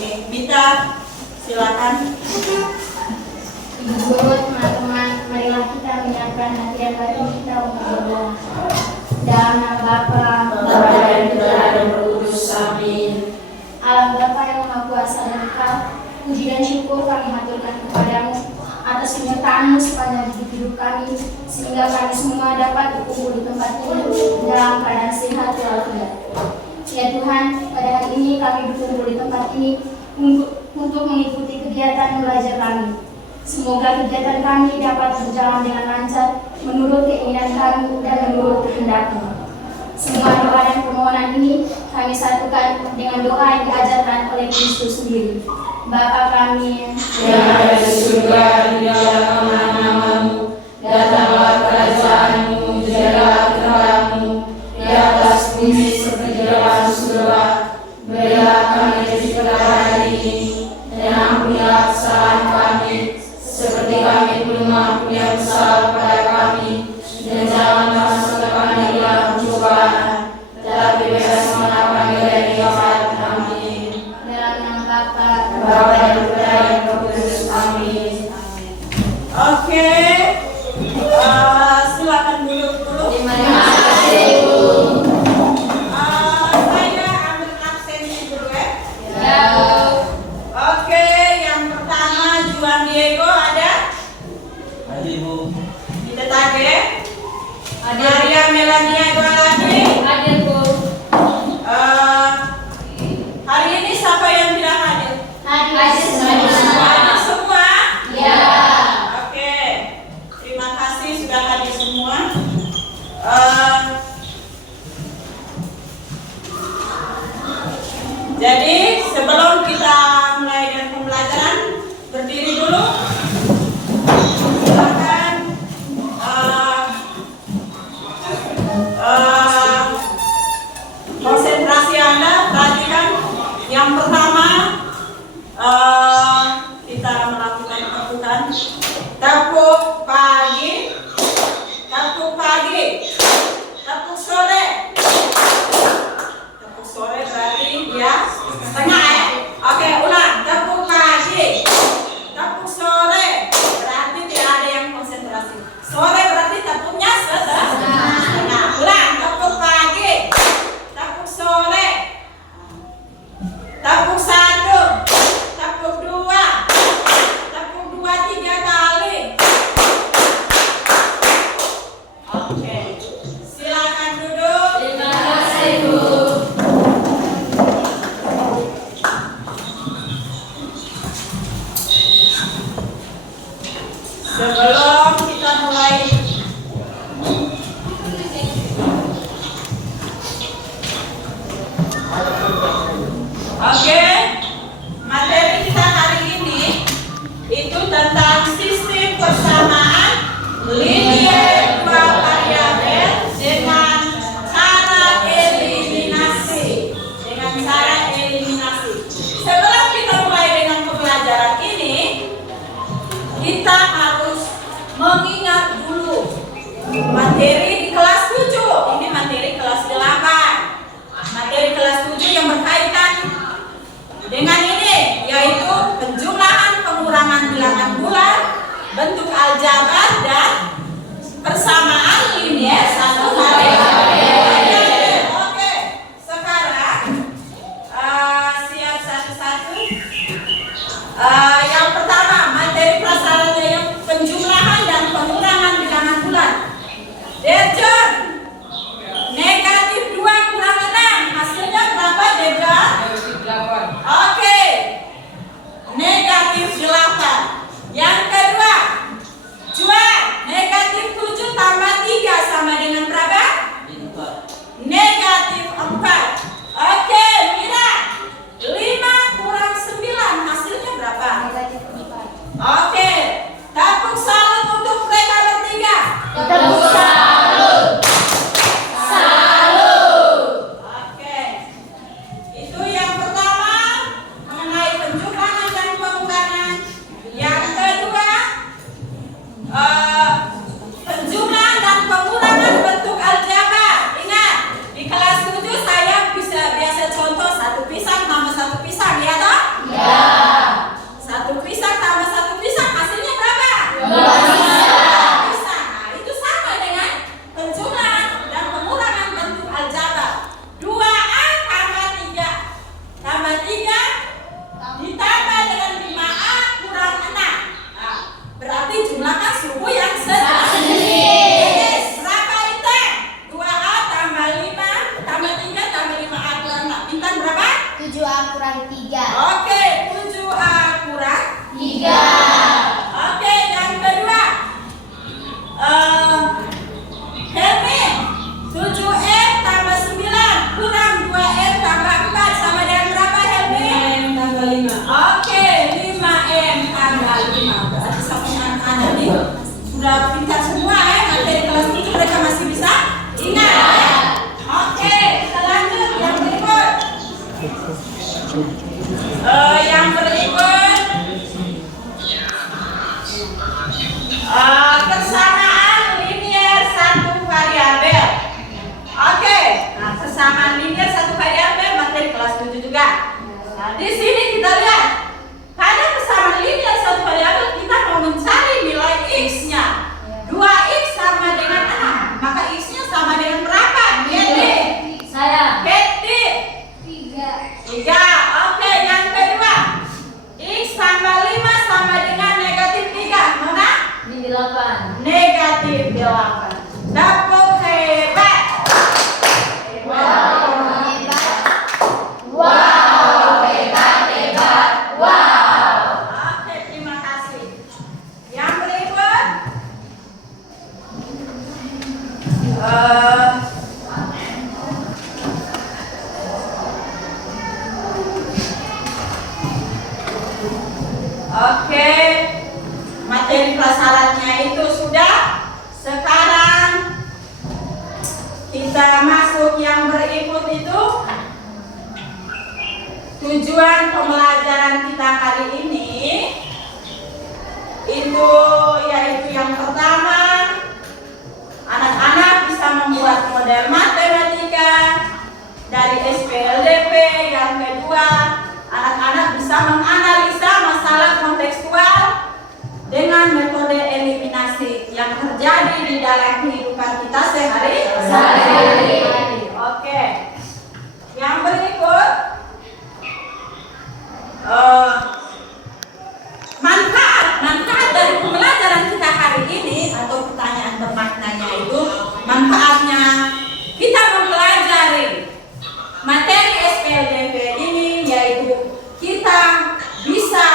ini. Mita, silakan. Ibu guru, teman-teman, marilah kita menyiapkan hati dan batin kita untuk berdoa. Dalam nama Bapa, dan Putra dan Roh Kudus. Amin. Allah Bapa yang Maha Kuasa dan Engkau, puji dan syukur kami haturkan kepadamu atas penyertaan-Mu sepanjang hidup kami, sehingga kami semua dapat berkumpul di tempat ini dalam keadaan sehat walafiat. Ya Tuhan, pada hari ini kami berkumpul di tempat ini untuk mengikuti kegiatan belajar kami. Semoga kegiatan kami dapat berjalan dengan lancar menurut keinginan kami dan menurut kehendak-Mu. Semua doa dan permohonan ini kami satukan dengan doa yang diajarkan oleh Kristus sendiri. Bapa kami yang ada di surga, dimuliakanlah namamu, datanglah kerajaanmu, jadilah kehendakmu di atas bumi seperti di dalam surga. Berilah kami rezeki pada hari ini, dan ampunilah kesalahan kami, seperti kami pun mengampuni yang bersalah kepada kami, dan jangan masukkan kami ke dalam pencobaan, tetapi bebaskanlah kami dari jahat. Amin. dalam nama Bapa, Bapa dan Putra dan Roh Kudus. Amin. Oke, silakan duduk dulu. Terima kasih, Ibu. Saya ambil absensi dulu ya. Ya. Oke, yang pertama Juan Diego ada? Ada Ibu. Kita Tage. Maria Melania Gualani. Hadir, Bu. Hari ini siapa yang tidak hadir? hadir Hadir semua? Ya. Oke, terima kasih sudah hadir semua. Jadi sebelum kita mulai dengan pembelajaran, berdiri dulu. Silakan konsentrasi Anda, perhatikan. Yang pertama, kita melakukan tepukan. Tepuk pagi, tepuk pagi, tepuk sore. Tepuk sore berarti ya setengah ya. Oke, ulang. Tepuk pagi, tepuk sore. Berarti tidak ada yang konsentrasi. Sore berarti tepuknya setengah. Ulang. Tepuk pagi, tepuk sore, tepuk satu, tepuk dua, tepuk dua tiga kali. Oke, silakan duduk. Terima kasih, Bu. Sebelum kita mulai Oke, materi kita hari ini itu tentang sistem persamaan linear dua variabel dengan cara eliminasi. Sebelum kita mulai dengan pembelajaran ini, kita harus mengingat dulu materi di kelas 7. Ini materi kelas 8. Materi kelas 7 yang berkaitan dengan ini, yaitu penjumlahan pengurangan bilangan bulan, bentuk aljabar, dan persamaan linear satu variabel. Oke, sekarang siap satu-satu. Yang pertama, materi prasarannya yang penjumlahan dan pengurangan bilangan bulan. Dejan, negatif 2 kurang 6, hasilnya berapa Dejan? Oke, negatif 8. Yang kedua, Juan, negatif 7 tambah 3 sama dengan berapa? Negatif 4. Oke, Mira, 5 kurang 9, hasilnya berapa? sudah pintar semua materi kelas 7 mereka masih bisa ingat Oke, kita lanjut yang berikut. Yang berikut persamaan linier satu variabel. Oke, nah persamaan linier satu variabel materi kelas 7 juga. Nah, di sini kita lihat pada persamaan linier satu variabel kita mau mencari nilai x-nya. 2x sama dengan 6, maka x-nya sama dengan berapa? Jadi Saya. Betty 3. Oke, yang kedua x tambah 5 sama dengan negatif 3. Mana? Ini 8. Negatif 8. Tepuk hebat. Oke, terima kasih. Yang berikut Oke, materi prasyaratnya itu sudah. Sekarang kita masuk yang berikut itu. Tujuan pembelajaran kita hari ini itu yaitu yang pertama, anak-anak bisa membuat model matematika dari SPLDP. Yang kedua, anak-anak bisa menganalisa masalah kontekstual dengan metode eliminasi yang terjadi di dalam kehidupan kita sehari-hari. Oke. Yang berikut manfaat dari pembelajaran kita hari ini atau pertanyaan bermaknanya itu manfaatnya kita mempelajari materi SPLDP ini, yaitu kita bisa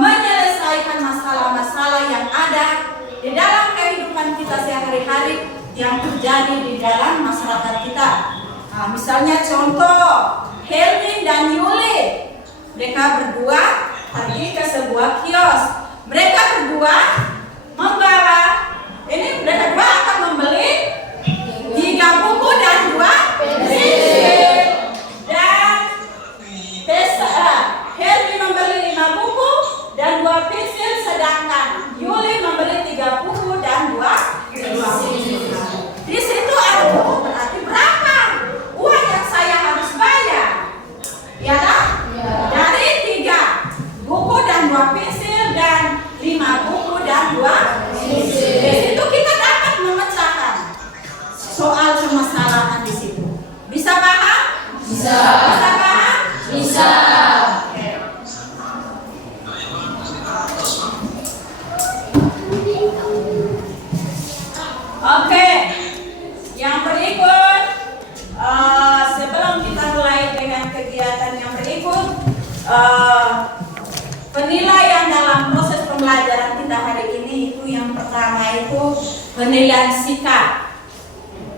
menyelesaikan masalah-masalah yang ada di dalam kehidupan kita sehari-hari yang terjadi di dalam masyarakat kita. Nah, misalnya contoh Kelvin dan Yuli, mereka berdua pergi ke sebuah kios. Mereka berdua membawa, ini mereka berdua akan membeli 3 buku dan 2 pensil. Dan Kelvin membeli 5 buku dan 2 pensil, sedangkan Yuli membeli 3 buku dan 2 pensil. Di situ ada buku, berarti berapa uang yang saya harus bayar? Ya tak? Dari 3 buku dan 2 pensil dan 5 buku dan 2 pensil. Di situ kita dapat memecahkan soal permasalahan di situ. Bisa paham? Bisa. Bisa paham? Bisa. Oke. Yang berikut, sebelum kita mulai dengan kegiatan yang berikut, penilaian dalam proses pembelajaran kita hari ini itu yang pertama itu penilaian sikap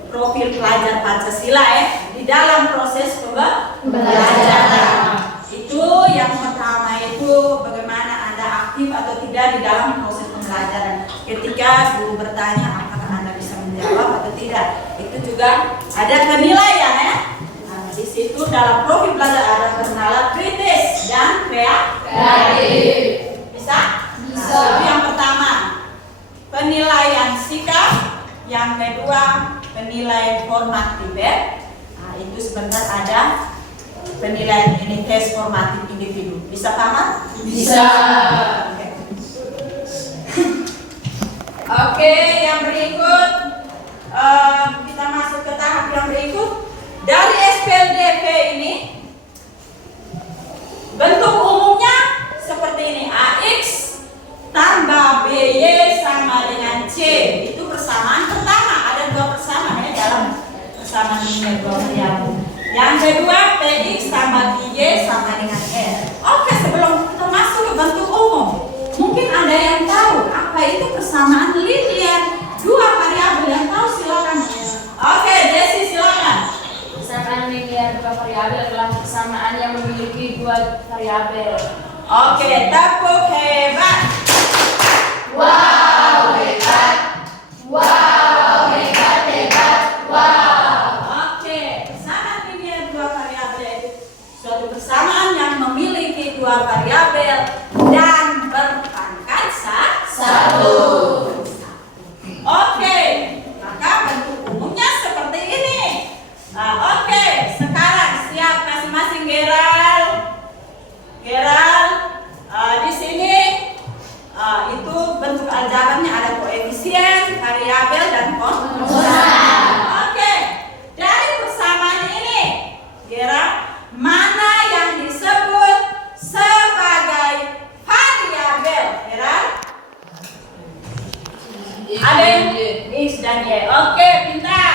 profil pelajar Pancasila di dalam proses pembelajaran. Itu yang pertama itu bagaimana Anda aktif atau tidak di dalam proses pembelajaran. Ketika guru bertanya apakah Anda bisa menjawab atau tidak. Itu juga ada penilaian Nah, di situ dalam profil pelajar ada penilaian kritis dan kreatif. Bisa? Bisa. Nah, itu yang pertama. Penilaian sikap. Yang kedua, penilaian formatif. Nah, itu sebentar ada penilaian ini tes formatif individu. Bisa paham? Bisa. Oke, yang berikut kita masuk ke tahap yang berikut. Dari SPLDP ini bentuk umumnya seperti ini. AX tambah BY sama dengan C. Itu persamaan pertama. Ada 2 persamaan dalam persamaan ini 2 variabel. Yang kedua PX tambah Y sama dengan R. Oke, sebelum kita masuk ke bentuk umum, mungkin ada yang tahu apa itu persamaan linier 2 variabel. Yang tahu silakan. Oke, Desi silakan. Persamaan linier 2 variabel adalah persamaan yang memiliki 2 variabel. Oke, tepuk hebat. Wow. Oke, persamaan linear dua variabel suatu persamaan yang memiliki dua variabel dan berpangkat satu. Oke, maka bentuk umumnya seperti ini. Oke, sekarang siap masing-masing Gerald. Di sini itu bentuk aljabarnya ada koefisien, variabel dan konstan. Oke, dari persamaan ini, Gerald, mana yang disebut sebagai variabel, Gerald? Ada yang X dan Y. Oke, pintar.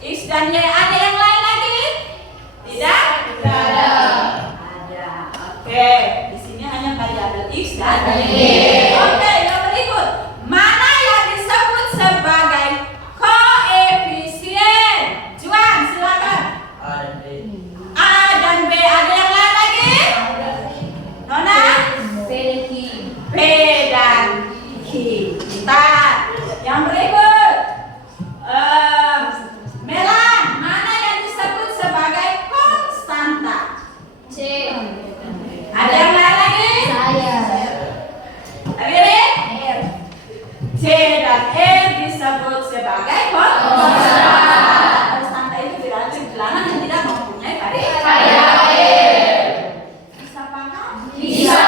X dan Y. Ada yang lain lagi? Tidak? Tidak ada. Ada. Oke, di sini hanya variabel X dan Y. Oke, yang berikut. Mana yang disebut sebagai koefisien? Juan, silakan. A dan B. A dan B. Ada yang lain lagi? Nona? P dan Q. Pintar. Yang berikut, Melan, mana yang disebut sebagai konstanta? C. Ada yang lain lagi? Saya. Riri? R. C dan R disebut sebagai konstanta. Konstanta itu berarti bilangan yang tidak mempunyai variabel. Bisa paham? Bisa.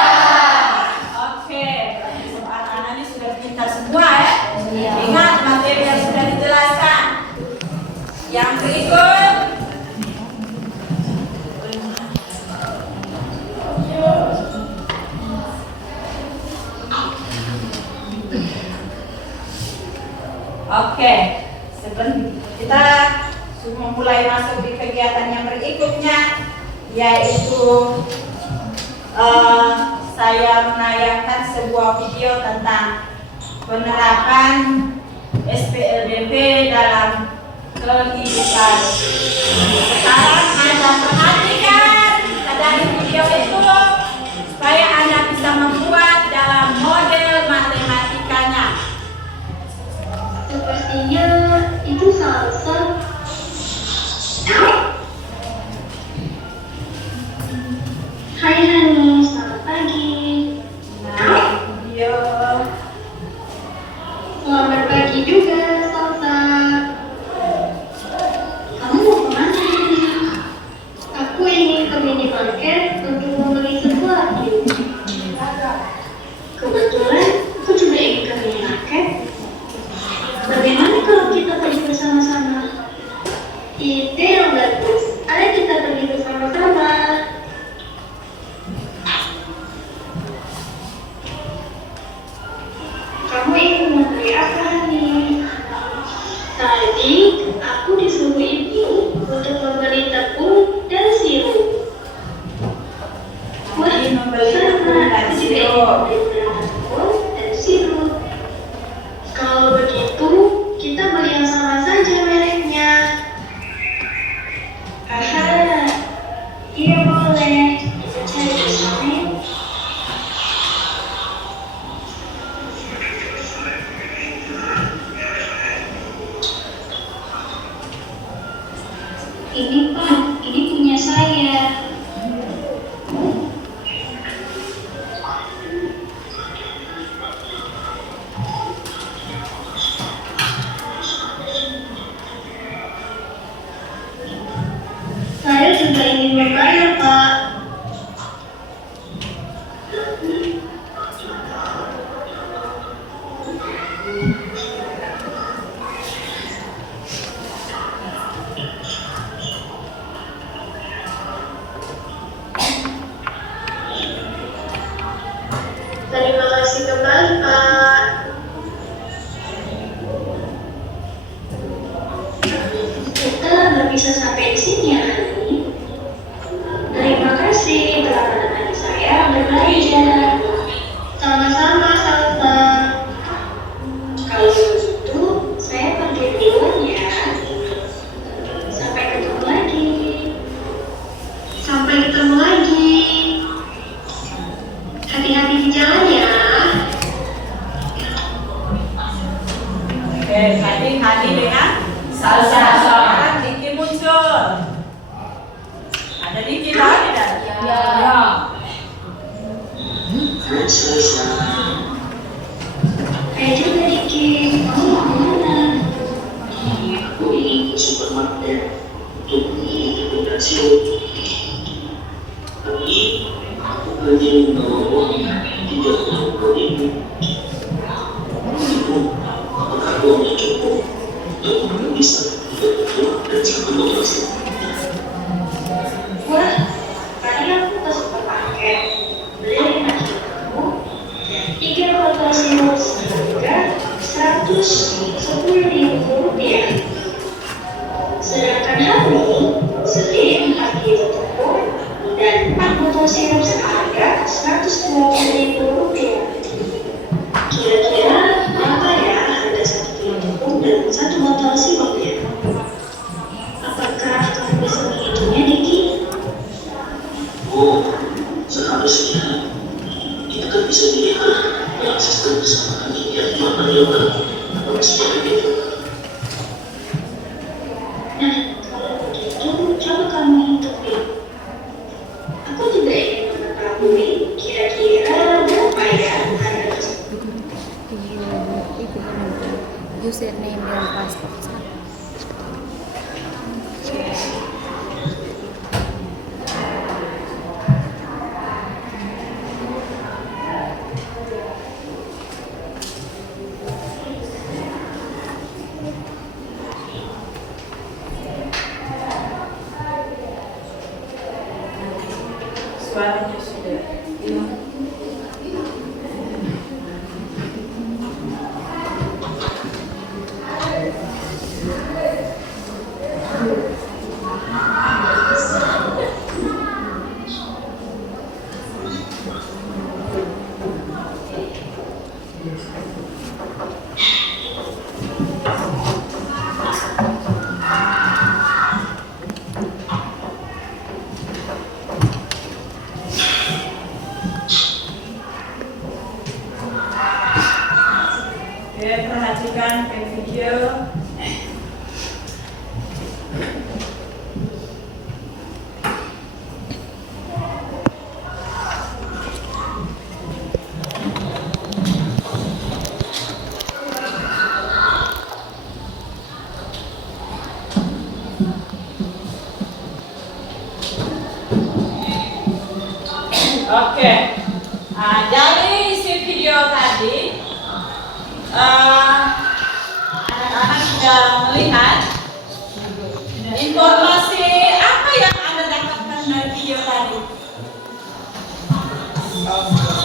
Oke, berarti soal anak ini sudah pintar semua ya. Ingat materi yang sudah dijelaskan. Yang berikut, oke, sebelum kita mulai masuk di kegiatan yang berikutnya, yaitu saya menayangkan sebuah video tentang penerapan SPLDP dalam kehidupan. Sekarang Anda perhatikan dari video itu supaya Anda bisa membuat dalam model matematikanya. Sepertinya itu salsa. Hai Hani, selamat pagi. Nah, video. Selamat pagi juga, Salsa. Kamu mau kemana? Aku ingin ke minimarket untuk membeli sesuatu. Kebetulan aku juga ingin ke minimarket. Bagaimana kalau kita pergi bersama-sama? Ide yang bagus. Ayo kita pergi bersama-sama. Kamu ingin membeli apa nih? Tadi aku disuruh ibu untuk membeli tepung dan sirup. Wah, Tadi membeli tepung dan aku juga sirup. ingin membeli tepung dan sirup. Kalau begitu, kita beli yang sama saja mereknya. Aha, iya boleh. Kita cari bersama yuk. Ini Pak, ini punya saya. Saya juga ingin membayar Pak. Terima kasih kembali Pak. Kita nggak bisa sampai di sini ya Hani. Terima kasih telah menemani saya berbelanja. Sama-sama Salsa. Kalau begitu saya pergi duluan ya. Sampai ketemu lagi. Sampai ketemu lagi. Hati-hati di jalan ya. Wah, tadi aku ke supermarket beli nasi kamu 3 botol sirup seharga Rp110.000. Sedangkan Hani beli 4 kilo tepung dan 4 botol sirup seharga Rp120.000. Kira-kira berapa ya harga 1 kilo tepung dan 1 botol sirupnya? Apakah kamu bisa menghitungnya, Diki? Oh, seharusnya kita kan bisa dilihat dalam sistem kesamaan yang variabel atau seperti itu. Nah, kalau begitu, coba kamu hitung, Dik. Aku juga ingin mengetahui kira-kira berapa ya harga tersebut. Username dan password. Suaranya sudah hilang. Oke, perhatikan ke video. Oke, dari isi video tadi anak-anak sudah melihat informasi apa yang Anda dapatkan dari video tadi.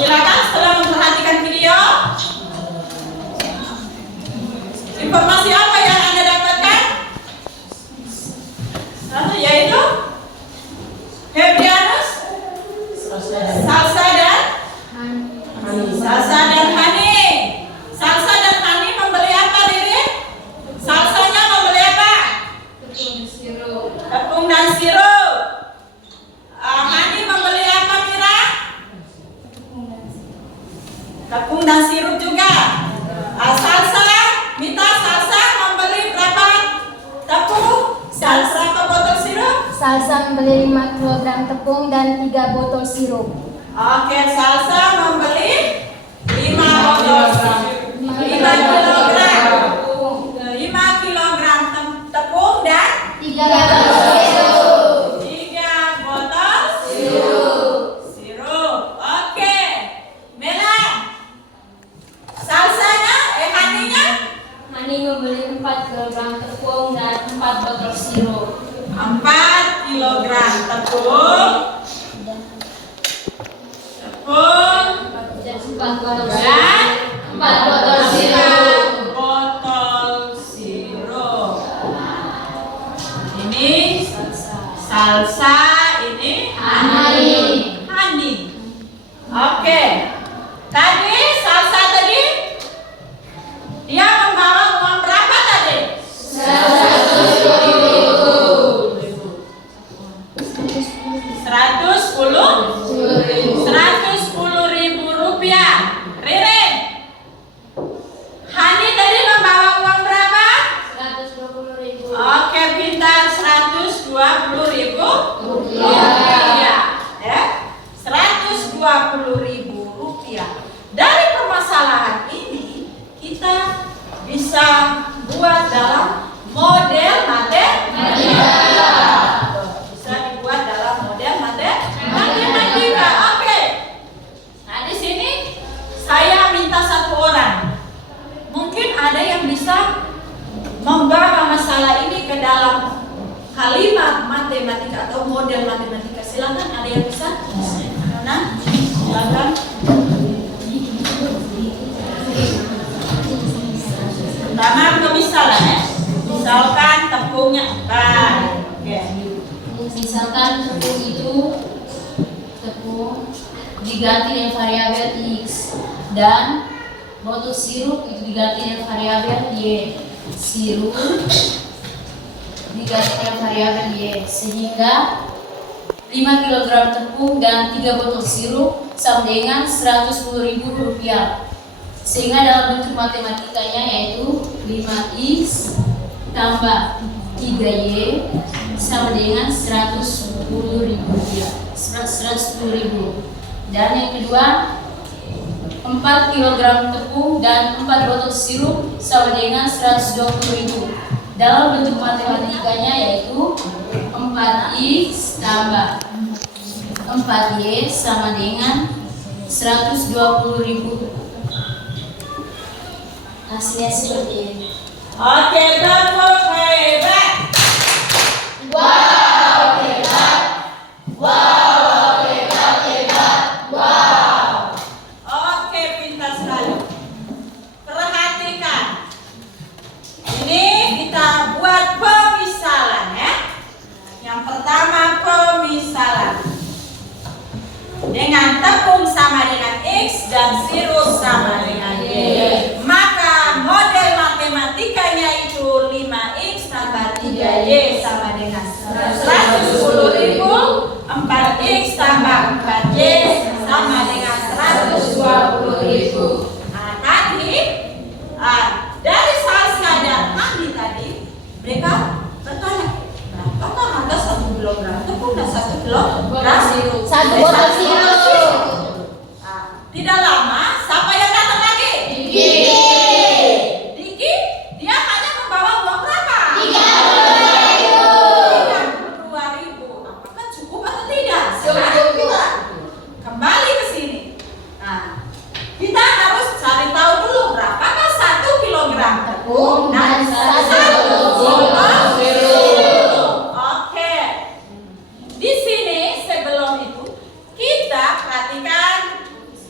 Silakan setelah memperhatikan video, informasi apa yang Anda dapatkan? Yaitu Febrianus, Salsa dan Hani. Salsa dan Hani membeli apa, Riri? Salsanya membeli apa? Tepung dan sirup. Hani membeli apa, Mira? Tepung dan sirup juga. Salsa, Mita, Salsa membeli berapa tepung? Berapa botol sirup? Salsa membeli 5 kg tepung dan 3 botol sirup. Oke, Salsa membeli 5 kilogram tepung dan 3 botol sirup. 3 botol sirup. Oke, Mela, salsanya, Haninya? Hani membeli 4 kg tepung dan 4 botol sirup. 4 kilogram tepung Dan 4 botol sirup. Ini salsa, ini Hani. Oke. Tadi salsa tadi dia membawa uang berapa tadi? 110.000 rupiah. Ririn, Hani tadi membawa uang berapa? 120.000. Oke, pintar, 120.000 rupiah. Ya, 120.000 rupiah. Dari permasalahan ini kita bisa buat dalam model matematika. Bisa dibuat dalam model matematika. Oke, diganti dengan variabel X dan botol sirup itu diganti dengan variabel Y. Sirup diganti dengan variabel Y, sehingga 5 kg tepung dan 3 botol sirup sama dengan Rp110.000, sehingga dalam bentuk matematikanya yaitu 5X tambah 3Y sama dengan Rp110.000. Dan yang kedua, 4 kg tepung dan 4 botol sirup sama dengan Rp120.000. Dalam bentuk matematikanya yaitu 4X tambah 4Y sama dengan Rp120.000. Hasilnya seperti ini. Oke, tepuk hebat. Wow, hebat. Wow, hebat, hebat. Wow. Oke, pintar sekali. Perhatikan. Ini kita buat pemisalan ya. Yang pertama pemisalan. Dengan tepung sama dengan X dan sirup sama dengan Y. Maka model matematikanya itu 5X tambah 3Y sama dengan Rp110.000. 4X tambah 4Y sama dengan Rp120.000. Nah, tadi dari salsa dan mandi tadi mereka bertanya, berapakah harga 1 kilogram tepung dan 1 kilogram sirup? 1 botol sirup. Tidak lama, siapa yang datang lagi? Diki. Diki, dia hanya membawa uang berapa? 32.000. Apakah cukup atau tidak? Sekarang kita kembali ke sini. Nah, kita harus cari tahu dulu berapakah 1 kilogram tepung dan 1 botol sirup. Oke. Di sini sebelum itu kita perhatikan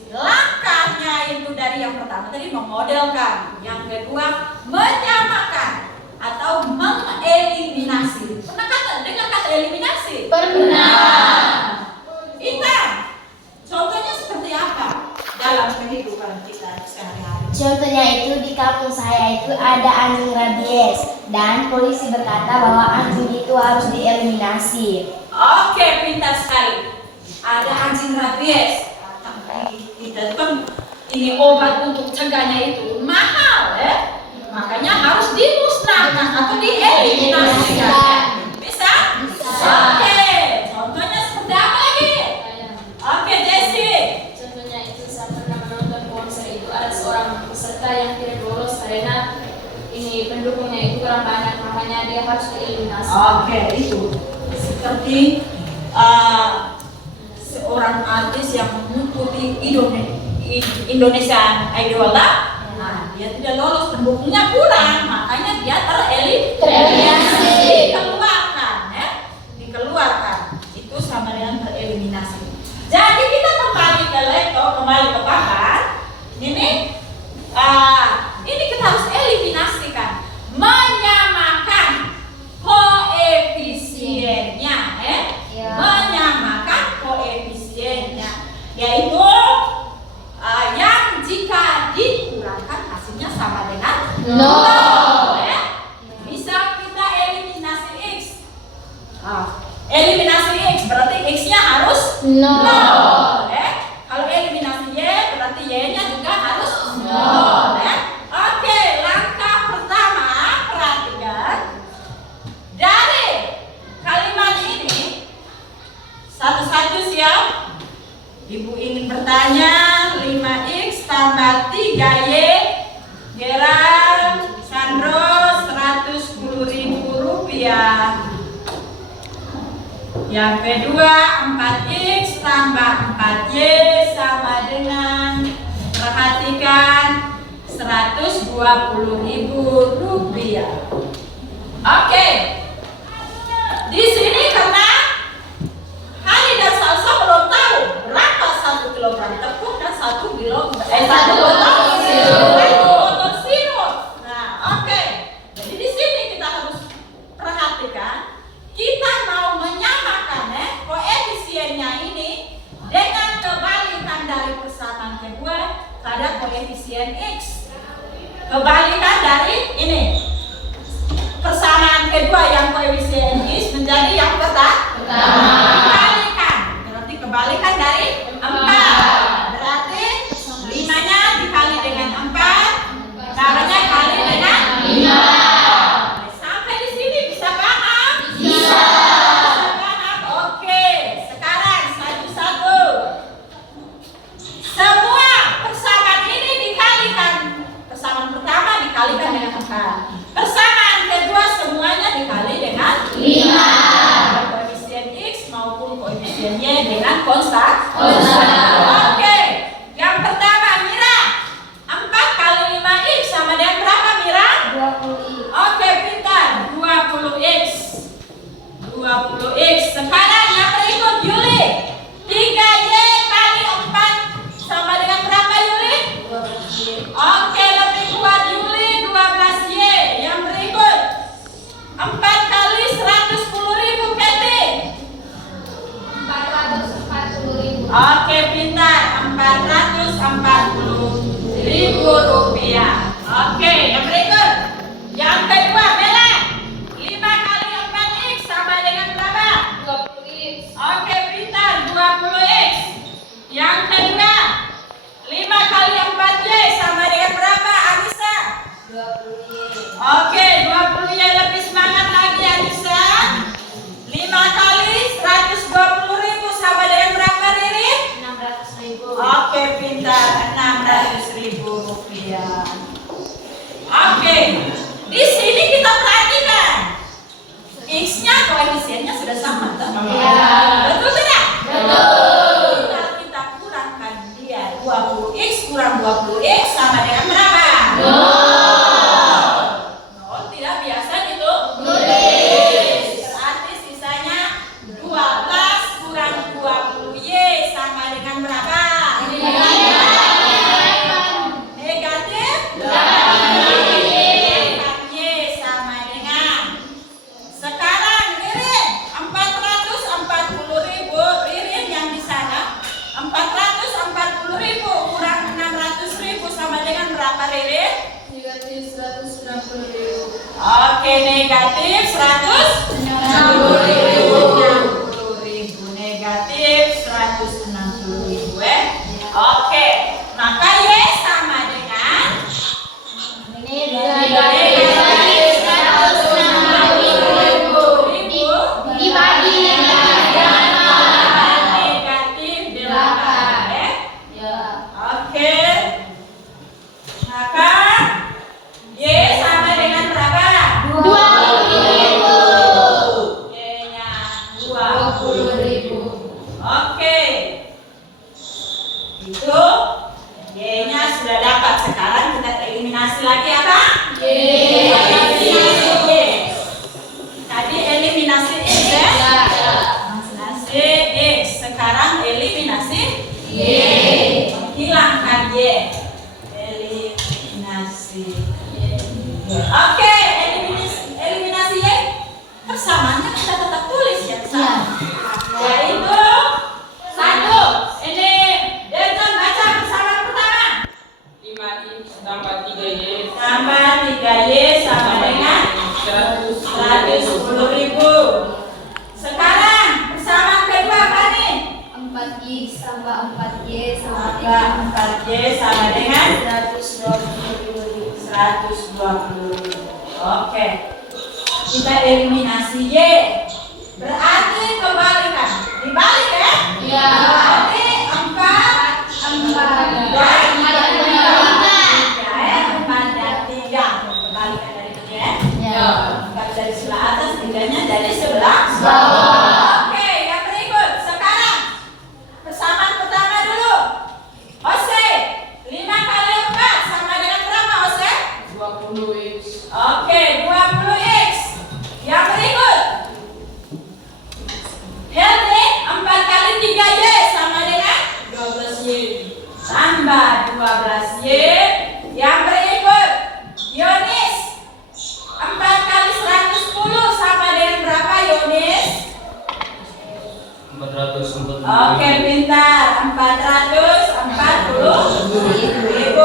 langkahnya itu dari yang pertama tadi memodelkan, yang kedua menyamakan atau mengeliminasi. Pernah dengar kata eliminasi? Pernah. Intan, contohnya seperti apa dalam kehidupan kita sehari-hari? Contohnya itu di kampung saya itu ada anjing rabies dan polisi berkata bahwa anjing itu harus dieliminasi. Oke, pintar sekali. Ada anjing rabies. Kita kan ini obat untuk cegahnya itu mahal ya. Makanya harus dimusnahkan atau dieliminasi ya. Bisa? Oke. Contohnya seperti apa lagi? Oke, Jessie. Contohnya itu saya pernah menonton konser itu ada seorang peserta yang tidak lolos karena ini pendukungnya itu kurang banyak, makanya dia harus dieliminasi. Oke, itu seperti seorang artis yang mengikuti Indonesian Idol lah. Nah, dia tidak lolos, pendukungnya kurang, makanya dia tereliminasi, dikeluarkan. Itu sama dengan tereliminasi. Jadi kita kembali ke laptop, kembali ke papan. Ini kita harus eliminasikan, menyamakan koefisiennya, menyamakan koefisiennya, yaitu yang jika dikurangkan hasilnya sama dengan nol. Bisa kita eliminasi X. Eliminasi X berarti X-nya harus nol. Kalau eliminasi Y berarti Y-nya juga harus nol. Oke, langkah pertama perhatikan. Dari kalimat ini satu-satu siap. Ibu ingin bertanya, 5X tambah 3Y Gerald Sandro Rp110.000. Yang kedua, 4X tambah 4Y sama dengan, perhatikan, Rp120.000. Oke. Di sini karena Hani dan Salsa belum tahu berapa 1 kilogram tepung dan 1 botol sirup. Nah, oke. Jadi di sini kita harus perhatikan, kita mau menyamakan koefisiennya ini dengan ada koefisien X. Kebalikan dari ini. Persamaan kedua yang koefisien X menjadi yang pertama. Dikalikan. Berarti kebalikan dari 4. Berarti 5-nya dikali dengan 4. Caranya kali dengan 5. Sampai di sini bisa paham? Bisa paham? Oke. Sekarang satu-satu. Semua persamaan ini dikalikan. Persamaan pertama dikalikan dengan 4. Persamaan kedua semuanya dikali dengan 5. Koefisien X maupun koefisien Y dengan konstan. Oke. Yang pertama Mira. 4 kali 5X sama dengan berapa Mira? 20. Oke, pintar. 20X. 20X. Sekarang yang berikut Yuli. 3Y kali 4 sama dengan berapa Yuli? 12. Oke, lebih kuat Yuli. 12Y. Yang berikut 4 kali 110.000 Keti. 440.000. Oke, pintar. 440.000 rupiah. Oke, yang berikut. Yang kedua, Bella. 5 kali 4X sama dengan berapa? 20X. Oke, pintar. 20X. Yang kedua, 5 kali 4Y sama dengan berapa, Anissa? 20Y. Oke, 20Y. Lebih semangat lagi, Anissa. 5 kali 120.000 sama dengan berapa, Riri? 600.000. Oke, pintar. 600.000 rupiah. Oke, di sini kita perhatikan X-nya koefisiennya sudah sama, tak? Betul tidak? Betul. Tinggal kita kurangkan dia. 20X kurang 20X sama dengan berapa? 0. Tidak biasa gitu? Berarti sisanya 12 kurang 20Y sama dengan berapa? Negatif 8Y sama dengan. Sekarang Ririn 440.000. Ririn yang di sana 440.000 kurang 600.000 sama dengan berapa Ririn? Negatif 160.000. Oke, negatif 160.000. Negatif 160.000 Oke, maka Y sama dengan Ini negatif 160.000 dibagi negatif 8 ya. Oke. Maka Y sama dengan berapa? 20.000. Y-nya 20.000. Oke. Itu Y-nya sudah dapat. Sekarang kita eliminasi lagi apa? Eliminasi Y. Tadi eliminasi X ya? Eliminasi X. Sekarang eliminasi Y. Hilangkan Y. Eliminasi Y. Oke, eliminasi Y. Persamaannya kita tetap tulis ya. Yaitu 1. Ini Delton baca persamaan pertama. 5X tambah 3Y Tambah 3Y sama dengan 110.000. Sekarang persamaan kedua apa nih? 4X tambah 4Y sama Tambah dengan 4Y sama dengan 120.000. 120. Oke. Kita eliminasi Y. Berarti kebalikan. Dibalik ya? Ya. Berarti 4 dan 3. Kebalikan dari ini ya. Ya. 4 dari sebelah atas, 3-nya dari sebelah bawah. Oke, yang berikut. Sekarang persamaan pertama dulu. Jose, 5 kali 4 sama dengan berapa Jose? 20X Oke, 20X. Yang berikut. Helmi, 4 kali 3Y sama dengan 12Y tambah 12Y. Yang berikut. Yonis, 4 kali 110 sama dengan berapa Yonis? 440. Oke, pintar. 440.000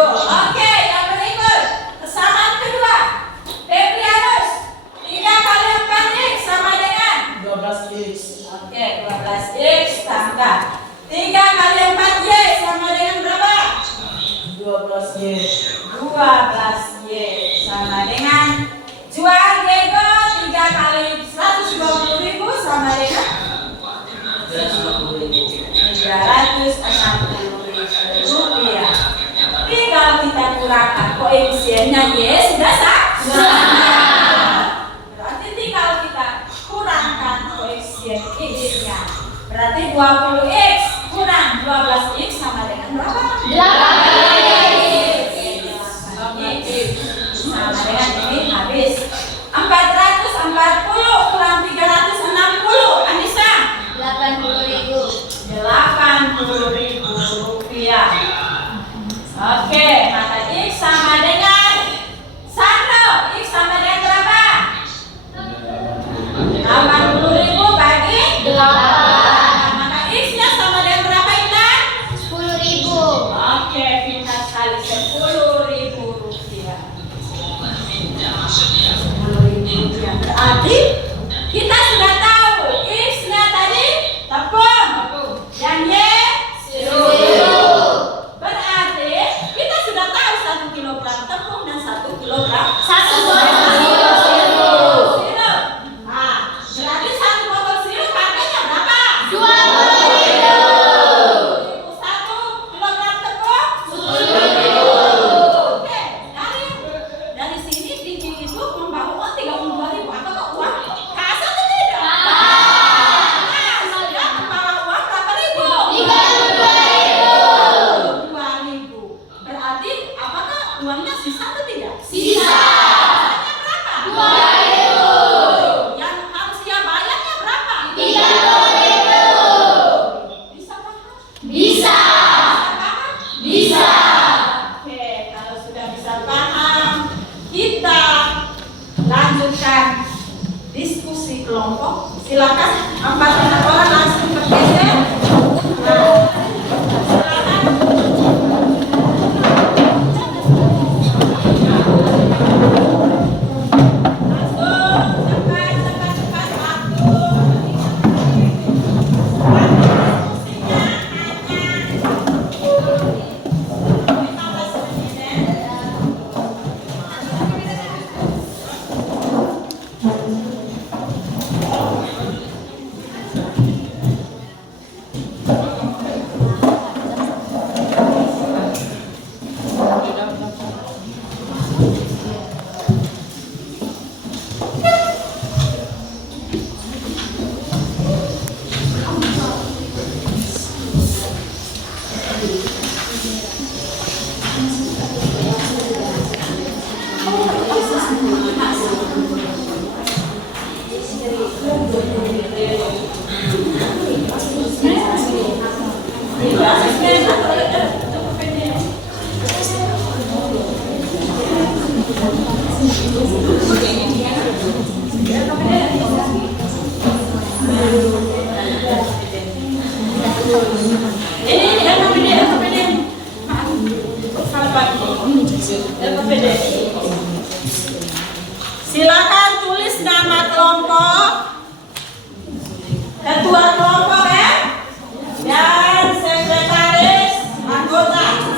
N-nya Y sudah berarti tinggal kita kurangkan koefisien X-nya. Berarti 20X kurang 12X sama dengan berapa? 8X sama dengan ini habis. 440 kurang 360, Anissa? 80.000. 80.000 rupiah. Oke, maka X sama dengan Sandro. X sama dengan berapa? 80.000 bagi 8. Maka X-nya sama dengan berapa, Intan? 10.000. Oke, pintar sekali. 10.000 rupiah. 10.000 rupiah. Berarti kita sudah tahu X-nya tadi tepung. Yang Y berarti kita sudah tahu 1 kilogram tepung dan 1 kilogram sirup. Nah, berarti 1 botol sirup harganya berapa? 20.000. 1 kilogram tepung 10.000. Oke, dari sini Diki itu membawa uang 32.000. Apakah uang kas atau tidak? Kas. Dia membawa uang berapa ribu? 2.000. Berarti apakah uangnya sisa atau tidak? Sisa. Sisanya berapa? 2.000. Yang harus dia bayarnya berapa? 30.000. Bisa paham? Bisa. Paham? Bisa. Oke, kalau sudah bisa paham, kita lanjutkan diskusi kelompok. Silakan 4 orang langsung bergeser. Nah, silakan. Langsung cepat waktu. Diskusinya hanya 15 menit. Silakan tulis nama kelompok, ketua kelompok ya, dan sekretaris anggota.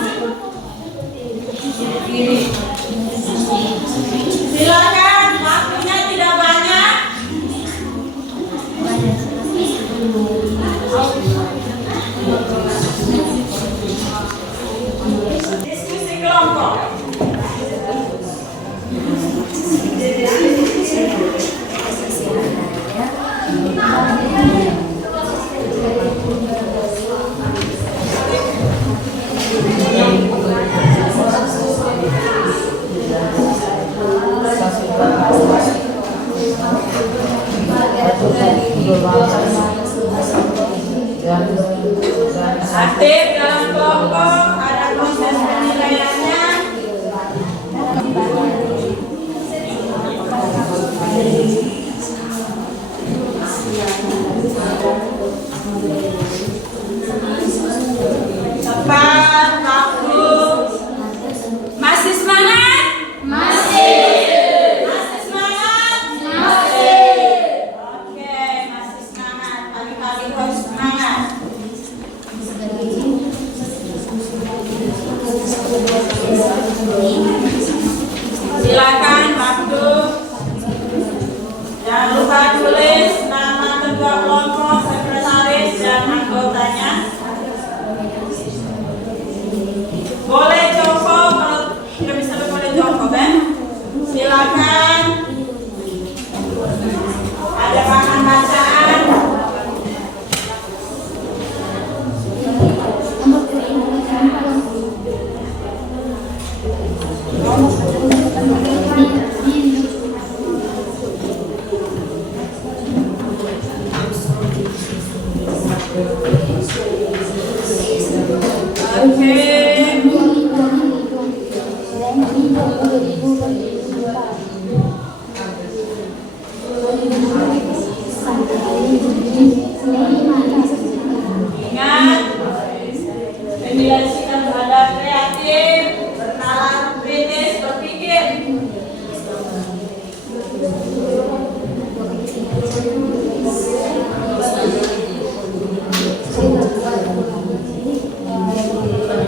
Silakan, waktunya tidak banyak. Diskusi kelompok. Aktif dalam kelompok, ada proses penilaiannya. Tepat waktu. Masih semangat? Masih. Masih semangat? Masih. Oke, masih semangat. Pagi-pagi harus semangat. Silakan waktu. Jangan lupa tulis nama ketua kelompok, sekretaris, dan anggotanya. Boleh jongkok, kalau tidak bisa boleh jongkok ya. Ingat, pemilihan sikap terhadap kreatif, bernalar, kritis, berpikir.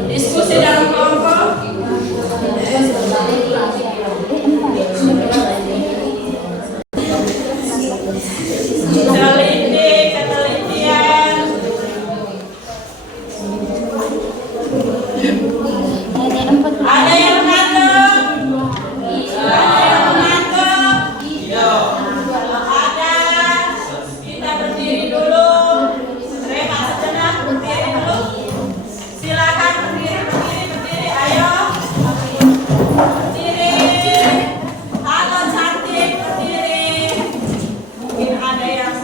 Diskusi dalam kelompok. Teliti, ketelitian. Ada yang mengantuk? Ada yang mengantuk? Kalau ada, kita berdiri dulu. Rehat sejenak, berdiri dulu. Silakan berdiri, ayo. Berdiri. Halo cantik, berdiri. Mungkin ada yang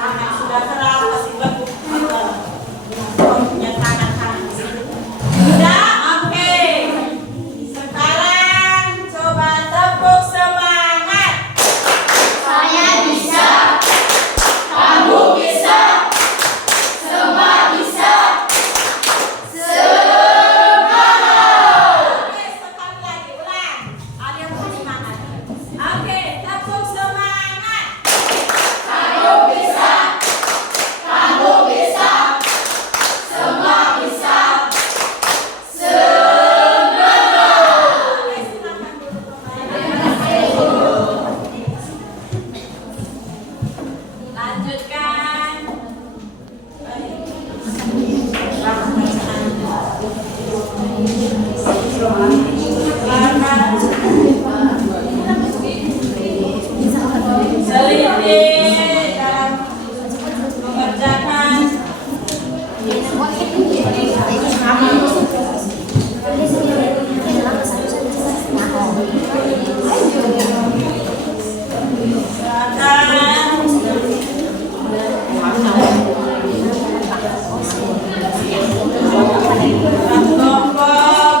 tangan sudah keras, masih lekuk atau punya tangan di sini. Sudah, oke. Sekarang coba tepuk semangat. Saya bisa, kamu bisa, semua bisa. Oke, sekali lagi ulang. Ada yang mau semangat. Oke, tepuk semangat. Kamu bisa, kamu bisa, semua bisa. Oke, silakan duduk kembali. Lanjutkan. Seliti dalam mengerjakan kelompok.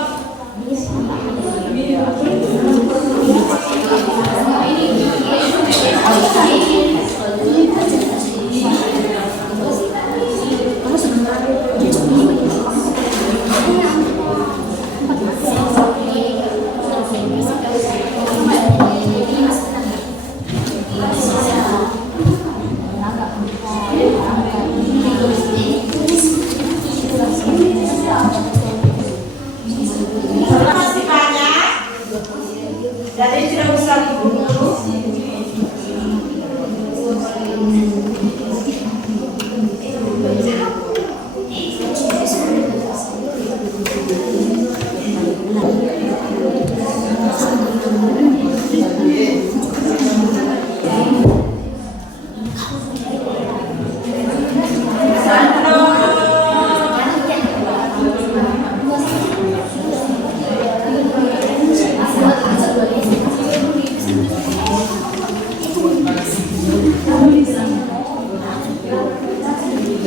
Masih banyak, jadi tidak usah dulu.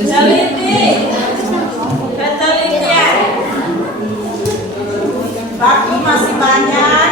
Teliti, ketelitian. Waktu masih banyak.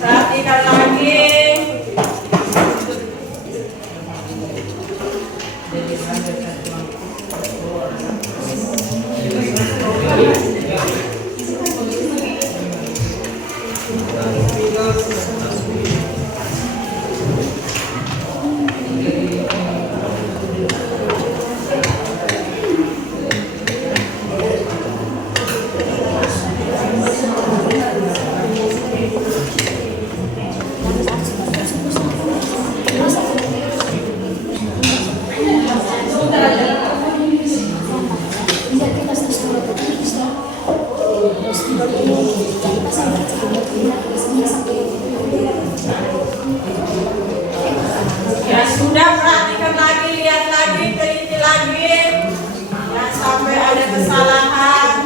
Perhatikan lagi. Ya sudah, perhatikan lagi, lihat lagi, teliti lagi. Jangan sampai ada kesalahan.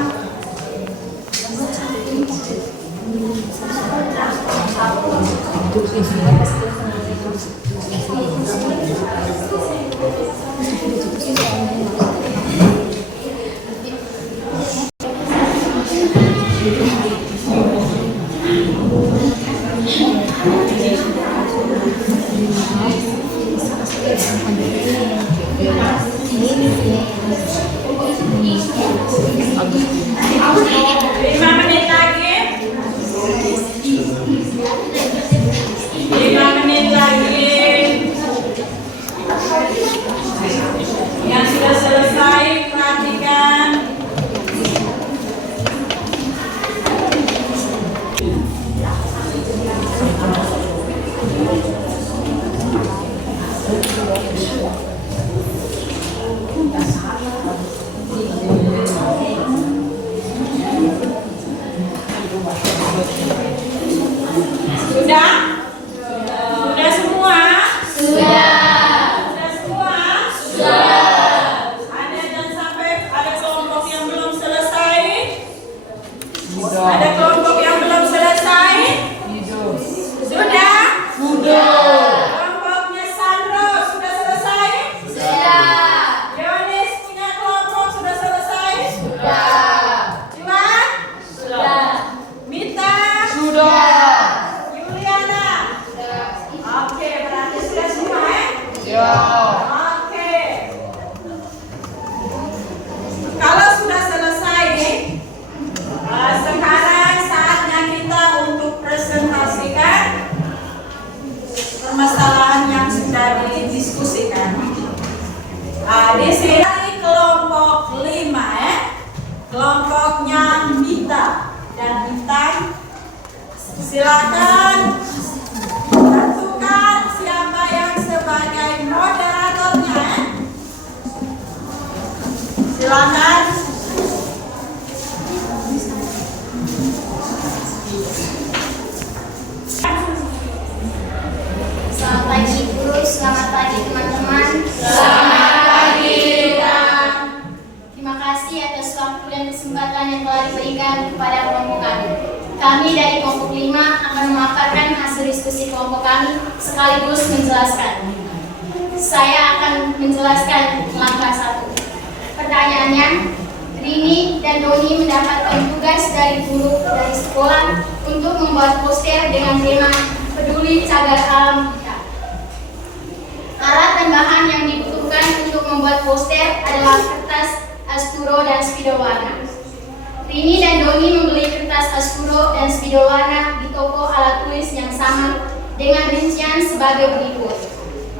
Lima menit lagi. 5 menit lagi. Yang sudah selesai, perhatikan. Sudah? Sudah semua? Sudah semua? Ada dan sampai ada kelompok yang belum selesai? Ada kelompok yang belum selesai? Sudah? Kelompoknya Sandro sudah selesai? Yonis punya kelompok sudah selesai? Juan? Mita? Juliana? Oke, berarti sudah semua ya? Oke. Kalau sudah selesai, sekarang saatnya kita untuk presentasikan permasalahan yang sudah didiskusikan. Di sini kelompok 5 ya. Kelompoknya Mita dan Intan. Silakan tentukan siapa yang sebagai moderatornya. Silakan. Selamat pagi guru, selamat pagi teman-teman. Terima kasih atas waktu dan kesempatan yang telah diberikan kepada kelompok kami. Kami dari kelompok 5 akan memaparkan hasil diskusi kelompok kami sekaligus menjelaskan. Saya akan menjelaskan langkah 1. Pertanyaannya, Rini dan Doni mendapatkan tugas dari guru dari sekolah untuk membuat poster dengan tema Peduli Cagar Alam Kita. Alat dan bahan yang dibutuhkan untuk membuat poster adalah kertas, asturo, dan spidol warna. Rini dan Doni membeli kertas asturo dan spidol warna di toko alat tulis yang sama dengan rincian sebagai berikut.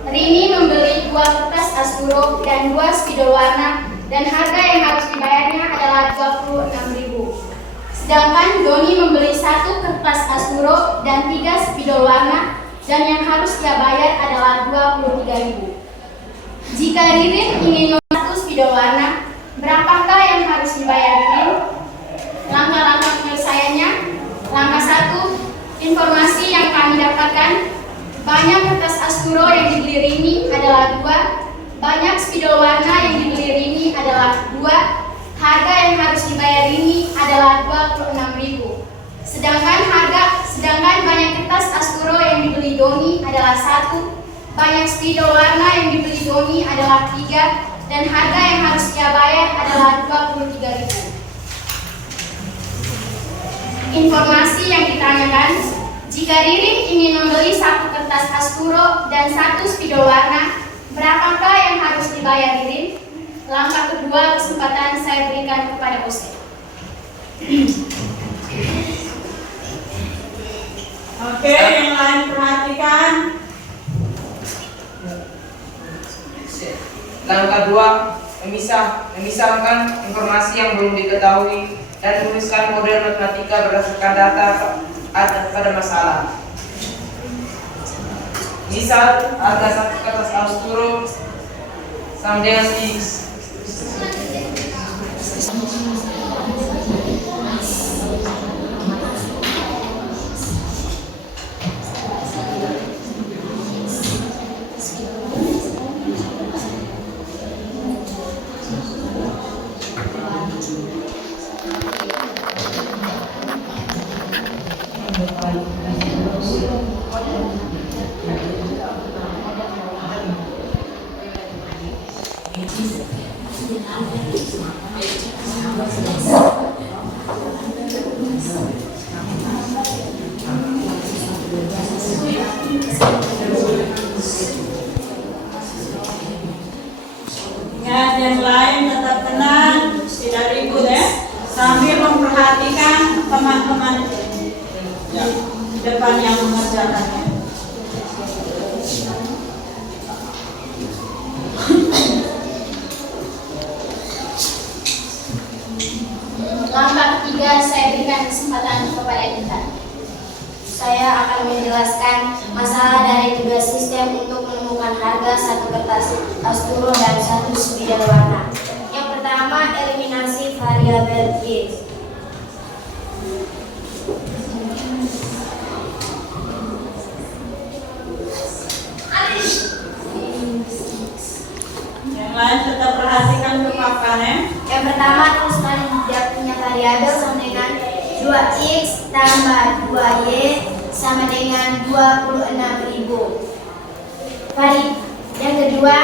Rini membeli 2 kertas asturo dan 2 spidol warna dan harga yang harus dibayarnya adalah 26.000. Sedangkan Doni membeli 1 kertas asturo dan 3 spidol warna dan yang harus dia bayar adalah 23.000. Jika Ririn ingin 1 spidol warna, berapakah yang harus dibayar Ririn? Langkah-langkah penyelesaiannya. Langkah 1, informasi yang kami dapatkan. Banyak kertas asturo yang dibeli Rini adalah 2, banyak spidol warna yang dibeli Rini adalah 2, harga yang harus dibayar Rini adalah 26.000. Sedangkan banyak kertas asturo Banyak spidol warna yang dibeli Doni adalah 3 dan harga yang harus ia bayar adalah 23.000. Informasi yang ditanyakan, jika Ririn ingin membeli 1 kertas Asturo dan 1 spidol warna, berapakah yang harus dibayar Ririn? Langkah kedua kesempatan saya berikan kepada Ose. Oke, yang lain perhatikan. Langkah 2, memisahkan informasi yang belum diketahui dan tuliskan model matematika berdasarkan data pada masalah. Misal, harga 1 kertas Asturo sama dengan X. Ingat, yang lain tetap tenang, tidak ribut ya, sambil memperhatikan teman-teman di depan yang mengerjakannya. Langkah ketiga saya berikan kesempatan kepada Dita. Saya akan menjelaskan masalah dari tugas sistem untuk menemukan harga 1 kertas Asturo dan 1 spidol warna. Yang pertama, eliminasi variabel X. Yang lain tetap perhatikan ke papan ya. Yang pertama, tuliskan dia punya variabel sama dengan 2x tambah 2y sama dengan 26.000. Yang kedua,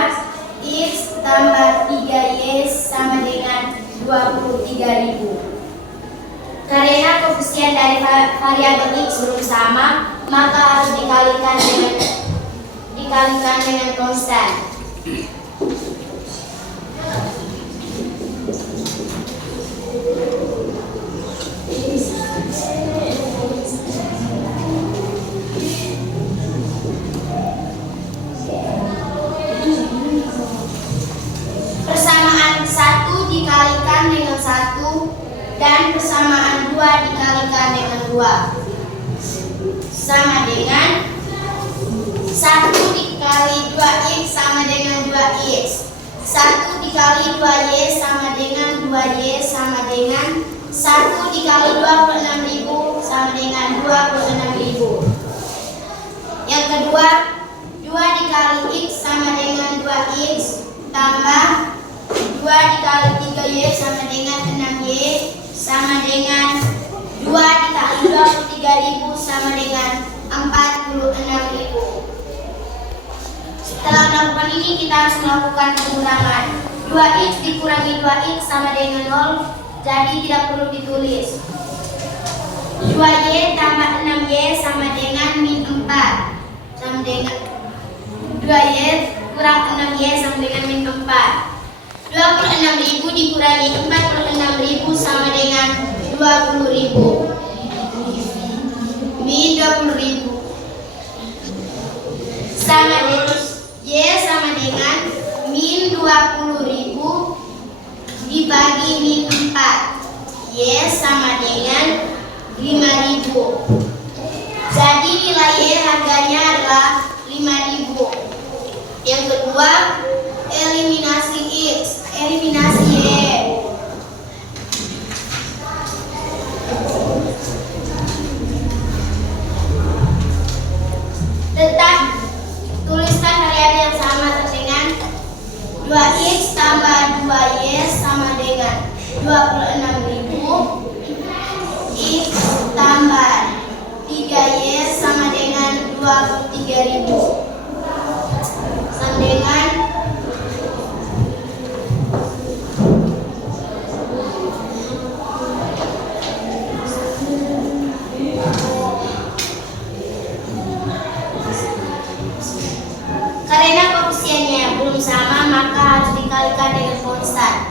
x tambah 3y sama dengan 23.000. Karena koefisien dari variabel x belum sama, maka harus dikalikan dengan konstan. Persamaan 1 dikalikan dengan 1 dan persamaan 2 dikalikan dengan 2 sama dengan 1 dikali 2x sama dengan 2x. 1 dikali 2y sama dengan 2y sama dengan 1 dikali 26.000 sama dengan 26.000. Yang kedua, 2 dikali x sama dengan 2x tambah 2 dikali 3y sama dengan 6y sama dengan 2 dikali 23.000 sama dengan 46.000. Setelah melakukan ini, kita harus melakukan pengurangan. 2x dikurangi 2x sama dengan 0, jadi tidak perlu ditulis. 2y tambah 6y sama dengan min 4, sama dengan 2y kurang 6y sama dengan min 4. 26.000 dikurangi 46.000 sama dengan 20.000. Min 20.000 sama dengan y sama dengan min 20.000 dibagi min 4. Y sama dengan 5.000. Jadi nilai y harganya adalah 5.000. Yang kedua, eliminasi x, eliminasi y. Tetap tuliskan variabel yang sama dengan 2x tambah 2y sama dengan 26.000, x tambah 3y sama dengan 23.000. sama, maka harus dikalikan dengan konstan.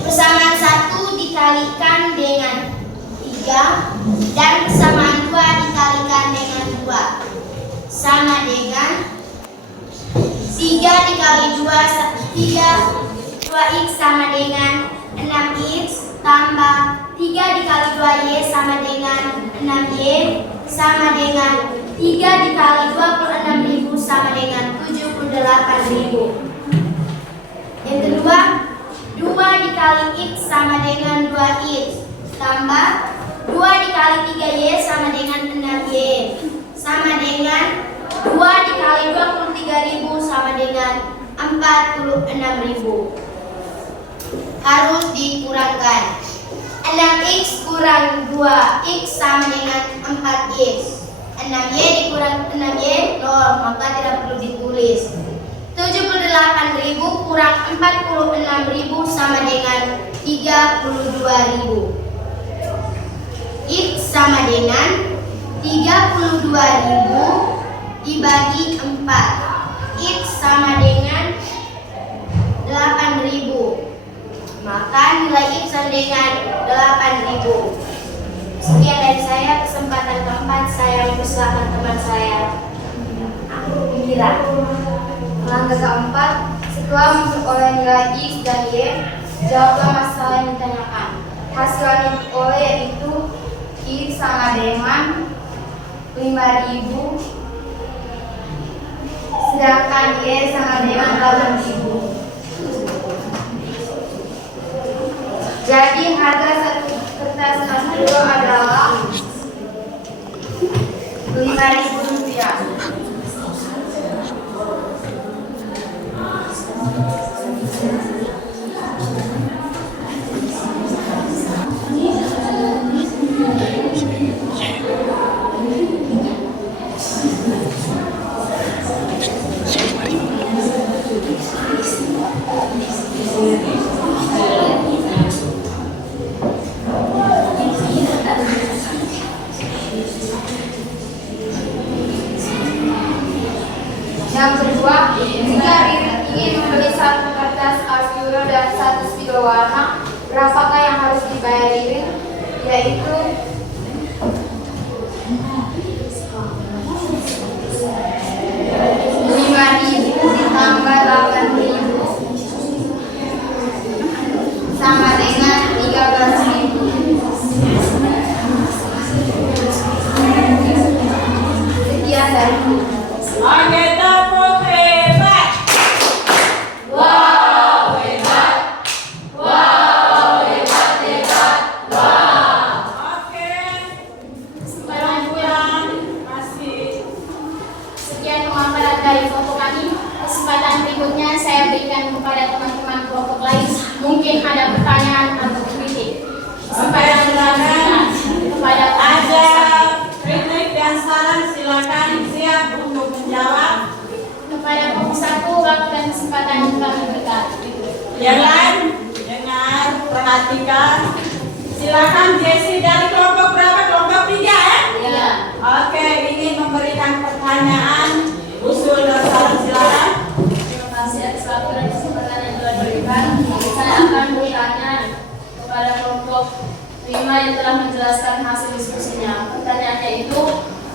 Persamaan 1 dikalikan dengan 3 dan persamaan 2 dikalikan dengan 2 sama dengan 3 dikali 2x sama dengan 6x tambah 3 dikali 2y sama dengan 6y sama dengan 3 dikali 26.000 sama dengan 78.000. Yang kedua, 2 dikali x sama dengan 2x tambah 2 dikali 3y sama dengan 6y sama dengan 2 dikali 23.000 sama dengan 46.000. Harus dikurangkan. 6x kurang 2x sama dengan 4x. 6y dikurang 6y 0, maka tidak perlu ditulis. 78.000 kurang 46.000 sama dengan 32.000. X sama dengan 32.000 dibagi 4. X sama dengan 8.000. Maka nilai X sama dengan 8.000. Sekian dari saya, kesempatan keempat saya mempersilahkan teman saya Mira. Langkah keempat, setelah memperoleh nilai X dan Y, jawablah masalah yang ditanyakan. Hasil yang diperoleh yaitu X sama dengan 5.000, sedangkan Y sama dengan 8.000. Jadi harga satu kertas emas kilo adalah Rp5.000. Yang kedua, jika ingin membeli satu kertas A0 dan satu spidol warna, berapakah yang harus dibayar Ririn? Yaitu 5.000 ditambah 8.000 sama dengan 13.000. Sekian dari Oke, tepuk hebat. Wow, hebat. Wow, hebat, hebat. Wow. Oke. Kemudian masih. Sekian pemaparan dari kelompok kami. Kesempatan berikutnya saya berikan kepada teman-teman kelompok lain. Mungkin ada pertanyaan atau kritik. Kesempatan selanjutnya kepada Ada kritik dan saran, silakan siap untuk menjawab. kepada kelompok 1 waktu dan kesempatan yang kami berikan. Yang lain dengar, perhatikan. Silakan Jessie dari kelompok berapa? Kelompok 3 ya? Ya. Oke, ingin memberikan pertanyaan, usul dan saran, silakan. Terima kasih atas waktu dan kesempatan yang telah diberikan. Saya akan bertanya kepada kelompok 5 yang telah menjelaskan hasil diskusinya. Pertanyaannya itu,